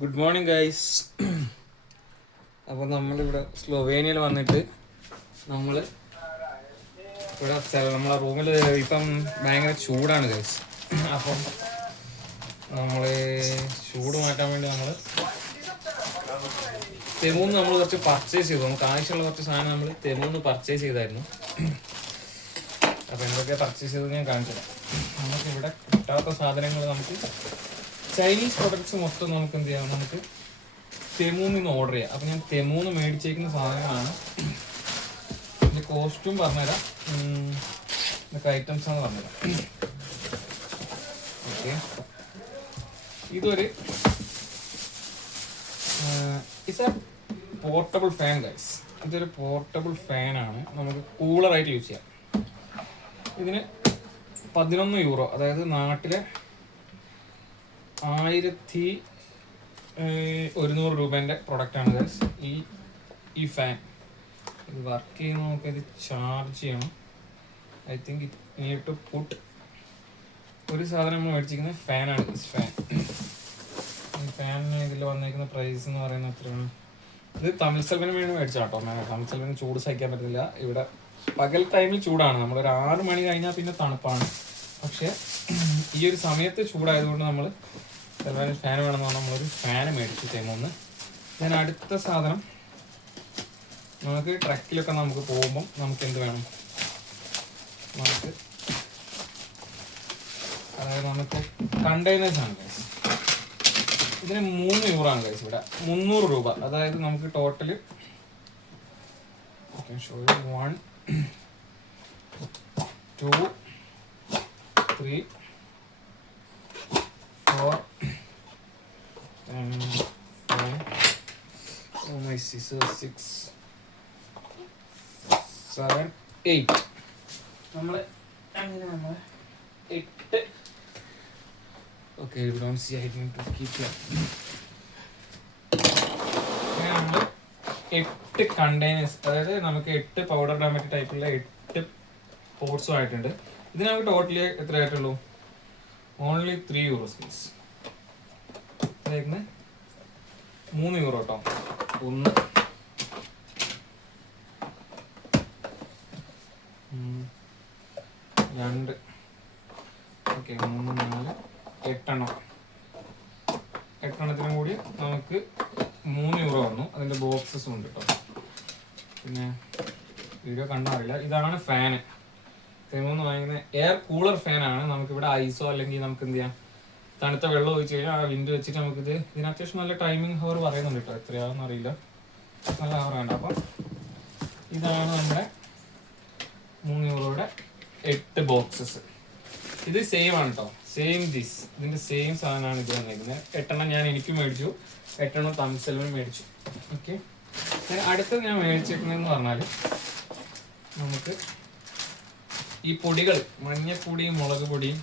Good morning guys. അപ്പോൾ നമ്മളിവിടെ സ്ലൊവേനിയയിൽ വന്നിട്ട് നമ്മൾ ഇവിടെ നമ്മളെ റൂമിൽ ഇപ്പം ഭയങ്കര ചൂടാണ് ഗൈസ്. അപ്പം നമ്മൾ ചൂട് മാറ്റാൻ വേണ്ടി നമ്മൾ തെമൂന്ന് നമ്മൾ കുറച്ച് പർച്ചേസ് ചെയ്തു. നമുക്ക് ആവശ്യമുള്ള കുറച്ച് സാധനം നമ്മൾ തെമൂന്ന് പർച്ചേസ് ചെയ്തായിരുന്നു. അപ്പോൾ എന്തൊക്കെ പർച്ചേസ് ചെയ്തത് ഞാൻ കാണിച്ചു തരാം. നമുക്കിവിടെ കിട്ടാത്ത സാധനങ്ങൾ നമുക്ക് ചൈനീസ് പ്രൊഡക്ട്സ് മൊത്തം നമുക്ക് എന്ത് ചെയ്യാം, നമുക്ക് തെമൂന്ന് നിന്ന് ഓർഡർ ചെയ്യാം. അപ്പം ഞാൻ തെമൂന്ന് മേടിച്ചേക്കുന്ന സാധനങ്ങളാണ്. ഇതിൻ്റെ കോസ്റ്റും പറഞ്ഞുതരാം, ഇതൊക്കെ ഐറ്റംസ് ആണ് പറഞ്ഞുതരാം. ഓക്കെ, ഇതൊരു it's A portable fan guys. ഇതൊരു പോർട്ടബിൾ ഫാനാണ്, നമുക്ക് കൂളറായിട്ട് യൂസ് ചെയ്യാം. ഇതിന് 11 യൂറോ, അതായത് നാട്ടിലെ 1100 രൂപേൻ്റെ പ്രൊഡക്റ്റാണ് ഗൈസ്. ഈ ഫാൻ ഇത് വർക്ക് ചെയ്യുന്ന നമുക്കിത് ചാർജ് ചെയ്യണം. I think it need to put. ഒരു സാധനം നമ്മൾ മേടിച്ചിരിക്കുന്ന ഫാനാണ് ദിസ് ഫാൻ. ഈ ഫാനിന് ഇതിൽ വന്നേക്കുന്ന പ്രൈസ് എന്ന് പറയുന്നത് എത്രയാണ്? ഇത് തമിഴ് സെൽവന് വേണ്ടി മേടിച്ചാൽ കേട്ടോ. തമിഴ് സെൽവന് ചൂട് സഹിക്കാൻ പറ്റില്ല. ഇവിടെ പകൽ ടൈമിൽ ചൂടാണ്, നമ്മളൊരു 6 മണി കഴിഞ്ഞാൽ പിന്നെ തണുപ്പാണ്. പക്ഷേ ഈ ഒരു സമയത്ത് ചൂടായതുകൊണ്ട് നമ്മൾ സെൽവന് ഫാൻ വേണമെന്ന് പറഞ്ഞാൽ നമ്മളൊരു ഫാന് മേടിച്ചു തേമൂന്ന്. ഞാൻ അടുത്ത സാധനം, നമുക്ക് ട്രക്കിലൊക്കെ നമുക്ക് പോകുമ്പം നമുക്ക് എന്ത് വേണം, നമുക്ക് അതായത് നമുക്ക് കണ്ടെയ്നേഴ്സ് ആണ് ഗൈസ്. ഇതിന് 3 യൂറോ ആണ് ഗൈസ്. ഇവിടെ 300 രൂപ, അതായത് നമുക്ക് total 1 2 3 4 and 5 oh my scissors 6 7 8 നമ്മള് അങ്ങനെ നമ്മൾ 8 okay you don't see I need to keep it. നമ്മൾ 8 കണ്ടെയ്നേഴ്സ്, അതായത് നമുക്ക് 8 പൗഡർ ഇടാൻ പറ്റിയ ടൈപ്പുള്ള 8 പോട്ട്സും ആയിട്ടുണ്ട്. ഇതിന് നമുക്ക് ടോട്ടലി എത്ര ആയിട്ടുള്ളൂ? Only 3 euros guys. അതായത് 3 യൂറോ കേട്ടോ. 1 2 ഓക്കെ 3 4 8 എണ്ണം കൂടി നമുക്ക് 3 യൂറോ വന്നു. അതിൻ്റെ ബോക്സസും ഉണ്ട് കേട്ടോ. പിന്നെ വീഡിയോ കണ്ടാറില്ല, ഇതാണ് ഫാന്. തെമൂന്ന് വാങ്ങിക്കുന്ന എയർ കൂളർ ഫാനാണ്. നമുക്കിവിടെ ഐസോ അല്ലെങ്കിൽ നമുക്ക് എന്ത് ചെയ്യാം, തണുത്ത വെള്ളം ഒഴിച്ച് കഴിഞ്ഞാൽ ആ വിൻഡ് വെച്ചിട്ട് നമുക്കിത് ഇതിന് അത്യാവശ്യം നല്ല ടൈമിംഗ് ഹവർ പറയുന്നുണ്ട് കേട്ടോ. എത്രയാണെന്ന് അറിയില്ല, നല്ല ഹവർ വേണ്ട. അപ്പം ഇതാണ് നമ്മുടെ 3 യൂറോയുടെ 8 ബോക്സസ്. ഇത് സെയിം ആണ് കേട്ടോ, സെയിം ഇതിൻ്റെ സെയിം സാധനമാണ് ഇത് വന്നിരിക്കുന്നത്. 8 എണ്ണം ഞാൻ എനിക്ക് മേടിച്ചു, 8 എണ്ണം തമിഴ് സെൽവന് മേടിച്ചു. ഓക്കെ, അടുത്തത് ഞാൻ മേടിച്ചേക്കുന്നതെന്ന് പറഞ്ഞാൽ നമുക്ക് ഈ പൊടികൾ, മഞ്ഞപ്പൊടിയും മുളക് പൊടിയും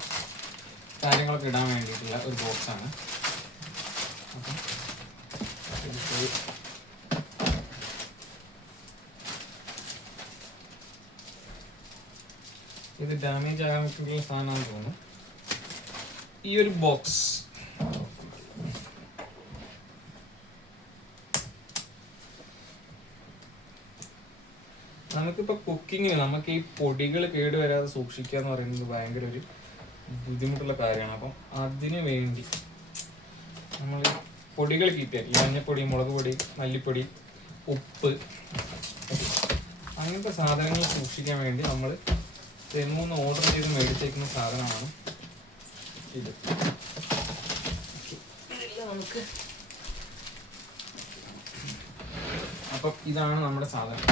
കാര്യങ്ങളൊക്കെ ഇടാൻ വേണ്ടിയിട്ടുള്ള ഒരു ബോക്സാണ്. അപ്പം ഇത് ഡാമേജ് ആകാൻ പറ്റിയുള്ള സാധനമാണെന്ന് തോന്നുന്നു. ഈ ഒരു ബോക്സ് നമുക്കിപ്പോൾ കുക്കിങ്ങിന് നമുക്ക് ഈ പൊടികൾ കേടുവരാതെ സൂക്ഷിക്കുക എന്ന് പറയുന്നത് ഭയങ്കര ഒരു ബുദ്ധിമുട്ടുള്ള കാര്യമാണ്. അപ്പം അതിന് വേണ്ടി നമ്മൾ പൊടികൾ കീപ്പ് ചെയ്യാം. ഈ മഞ്ഞപ്പൊടി, മുളക് പൊടി, മല്ലിപ്പൊടി, ഉപ്പ്, അങ്ങനത്തെ സാധനങ്ങൾ സൂക്ഷിക്കാൻ വേണ്ടി നമ്മൾ തെമൂന്ന് ഓർഡർ ചെയ്ത് മേടിച്ചേക്കുന്ന സാധനമാണ് ഇത്. നമുക്ക് അപ്പം ഇതാണ് നമ്മുടെ സാധനം.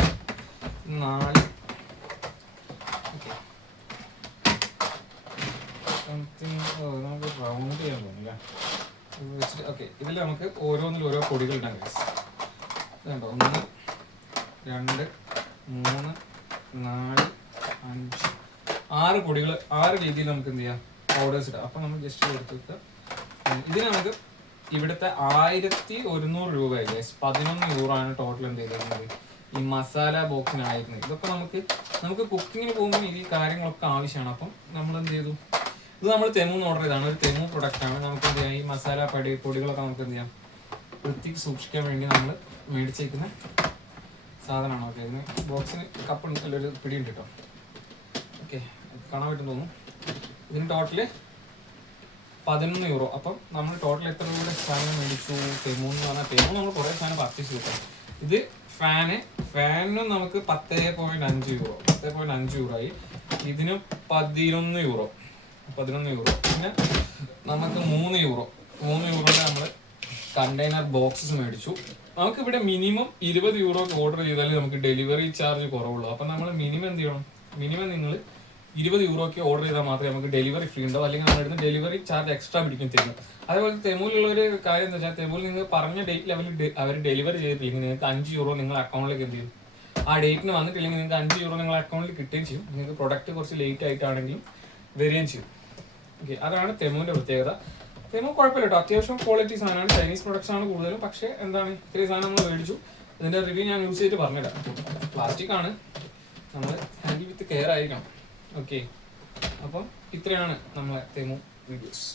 4 നമുക്ക് റൗണ്ട് ചെയ്യാൻ തോന്നില്ല വെച്ചിട്ട്. ഓക്കെ, ഇതിൽ നമുക്ക് ഓരോന്നിലും ഓരോ പൊടികൾ ഇടാൻ കഴിയും. ഇതുണ്ടോ, 1 2 3 4 5 6 പൊടികൾ, 6 രീതിയിൽ നമുക്ക് എന്ത് ചെയ്യാം, പൗഡേഴ്സ് ഇടാം. അപ്പം നമ്മൾ ജസ്റ്റ് എടുത്തിട്ട് ഇതിന് നമുക്ക് ഇവിടുത്തെ 1100 രൂപയായി ഗൈസ്. 11 യൂറോ ആണ് ടോട്ടൽ എന്ത് ചെയ്തത് ഈ മസാല ബോക്സിനായിരുന്നത്. ഇതൊക്കെ നമുക്ക് കുക്കിങ്ങിന് പോകുമ്പോൾ ഈ കാര്യങ്ങളൊക്കെ ആവശ്യമാണ്. അപ്പം നമ്മൾ എന്ത് ചെയ്തു, ഇത് നമ്മൾ തെമൂന്ന് ഓർഡർ ചെയ്താണ്. ഒരു തെമു പ്രൊഡക്റ്റാണ്. നമുക്ക് എന്ത് ചെയ്യാം, ഈ മസാല പൊടികളൊക്കെ നമുക്ക് എന്ത് ചെയ്യാം, വൃത്തിക്ക് സൂക്ഷിക്കാൻ വേണ്ടി നമ്മൾ മേടിച്ചേക്കുന്ന സാധനമാണ്. ഓക്കെ, ഇതിന് ബോക്സിന് കപ്പ് ഒരു പിടിയുണ്ട് കേട്ടോ. ഓക്കെ, കാണാൻ പറ്റും തോന്നുന്നു. ഇതിന് ടോട്ടല് 11 യൂറോ. അപ്പം നമ്മൾ ടോട്ടൽ എത്ര രൂപയുടെ സാധനം മേടിച്ചു? തെമൂന്ന് പറഞ്ഞാൽ തെമൂന്ന് നമ്മൾ കുറേ സാധനം പർച്ചേസ് ചെയ്തു. ഇത് ഫാനിനും നമുക്ക് 10.5 യൂറോ, 10.5 യൂറോ ആയി. ഇതിന് 11 യൂറോ. പിന്നെ നമുക്ക് 3 യൂറോയുടെ നമ്മൾ കണ്ടെയ്നർ ബോക്സസ് മേടിച്ചു. നമുക്കിവിടെ മിനിമം 20 യൂറോക്ക് ഓർഡർ ചെയ്താൽ നമുക്ക് ഡെലിവറി ചാർജ് കുറവുള്ളൂ. അപ്പം നമ്മൾ മിനിമം എന്ത് ചെയ്യണം? മിനിമം നിങ്ങൾ 20 യൂറോക്ക് ഓർഡർ ചെയ്താൽ മാത്രമേ നമുക്ക് ഡെലിവറി ഫ്രീ ഉണ്ടാവും. അല്ലെങ്കിൽ നമ്മുടെ അടുത്ത് ഡെലിവറി ചാർജ് എക്സ്ട്രാ പിടിക്കും തരുന്നു. അതേപോലെ തെമൂലുള്ള ഒരു കാര്യം എന്താ വെച്ചാൽ, തെമൂൽ നിങ്ങൾ പറഞ്ഞ ഡേറ്റ് ലെവലിൽ അവർ ഡെലിവറി ചെയ്തിട്ടില്ലെങ്കിൽ നിങ്ങൾക്ക് 5 യൂറോ നിങ്ങളുടെ അക്കൗണ്ടിലേക്ക് എന്ത് ചെയ്യും? ആ ഡേറ്റിന് വന്നിട്ടില്ലെങ്കിൽ നിങ്ങൾക്ക് 5 യൂറോ നിങ്ങളുടെ അക്കൗണ്ടിൽ കിട്ടുകയും ചെയ്യും. നിങ്ങൾക്ക് പ്രൊഡക്റ്റ് കുറച്ച് ലേറ്റ് ആയിട്ടാണെങ്കിലും വരികയും ചെയ്യും. ഓക്കെ, അതാണ് തെമുവിൻ്റെ പ്രത്യേകത. തെമു കുഴപ്പമില്ല കേട്ടോ, അത്യാവശ്യം ക്വാളിറ്റി സാധനമാണ്. ചൈനീസ് പ്രൊഡക്ട്സ് ആണ് കൂടുതലും. പക്ഷേ എന്താണ്, ഇത്രയും സാധനം നമ്മൾ മേടിച്ചു. ഇതിൻ്റെ റിവ്യൂ ഞാൻ യൂസ് ചെയ്തിട്ട് പറഞ്ഞുതരാം. പ്ലാസ്റ്റിക് ആണ്, നമ്മൾ ഹാൻഡിൽ വിത്ത് കെയർ ആയിരിക്കണം. ഓക്കെ, അപ്പം ഇത്രയാണ് നമ്മളെ തെമു വീഡിയോസ്.